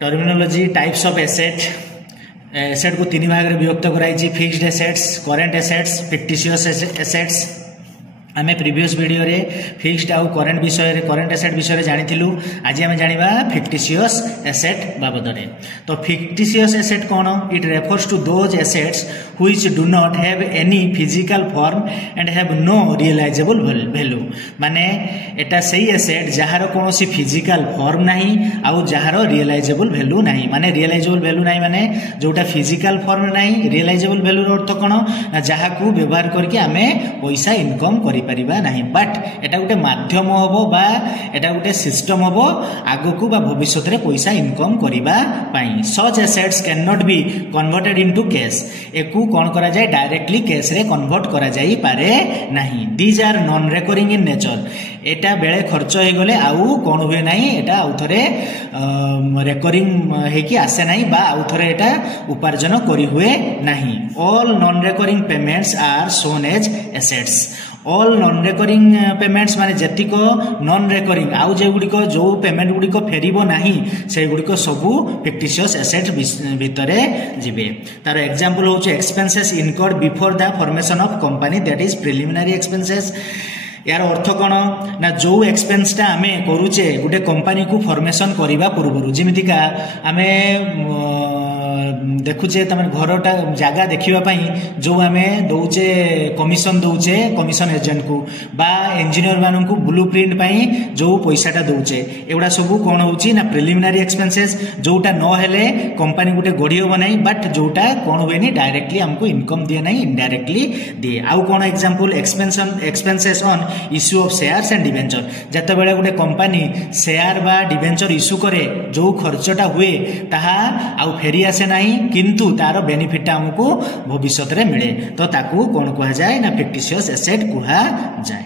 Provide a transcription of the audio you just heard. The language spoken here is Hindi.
Terminology types of asset asset को तीन भाग में विभक्त कराई fixed assets current assets fictitious assets आमे प्रीवियस वीडियो रे फिक्स्ड आउ करेंट विषय रे करेंट एसेट विषय रे जानिथिलु आज आमे जानिबा फिक्टिशियस एसेट बाबद रे। तो फिक्टिशियस एसेट कोन it refers to those assets which do not have any physical form and have no realisable value माने एटा सही एसेट जहार कोनोसी फिजिकल फॉर्म नाही आउ जहार रियलाइजेबल वैल्यू नाही माने रियलाइजेबल वैल्यू नाही माने जोटा फिजिकल फॉर्म नाही रियलाइजेबल वैल्यू रो अर्थ कोन ना जहा को व्यवहार करके आमे पैसा इनकम करि परिबा नहीं बट एटा गोटे माध्यम होबो बा एटा गोटे सिस्टम होबो आगो को बा भविष्य रे पैसा इनकम करिबा पई सच assets can not be converted into cash एकु कोन करा जाय डायरेक्टली कैश रे कन्वर्ट करा जाई पारे नहीं these are non recurring in nature एटा बेले खर्च हे गले आउ कोन हुए नहीं एटा आउथरे रिकरिंग हे कि आसे नहीं बा आउथरे एटा उपार्जन करी हुए नहीं all non recurring payments are shown as assets all non recurring payments माने जतिक नॉन रिकरिंग आउ जे गुडी को जो पेमेंट गुडी को फेरिबो नाही से गुडी को सबु फिक्टिशियस एसेट भितरे जिबे तार एग्जांपल होछ expenses incurred before the formation of company that is preliminary expenses यार अर्थ कौन ना जो एक्सपेंसटा आमे करूचे गोटे कंपनी को फॉर्मेशन करबा पूर्व जेमितिका आमे देखुचे तमे घरटा जगह देखिबा पई जो आमे दउचे कमिशन दउचे कमिशन एजेंट को बा इंजीनियर मानन को ब्लूप्रिंट पई जो पैसाटा दउचे एवडा सब कोन होउची ना प्रिलिमिनरी एक्सपेंसेस जोटा न हेले कंपनी गुटे गढियो बनाई बट जोटा कोन होएनी डायरेक्टली हमको इनकम दिए नहीं इनडायरेक्टली दिए आउ कोन example expenses on issue of shares and debenture जते बेले गुटे कंपनी शेयर बा डिबेंचर इश्यू करे जो खर्चटा हुए ताहा आउ फेरी आसे नहीं किंतु तार बेनिफिट हमको भविष्य में मिले तो ताकू कौन कह जाए ना फिक्टिशियस एसेट कह जाए।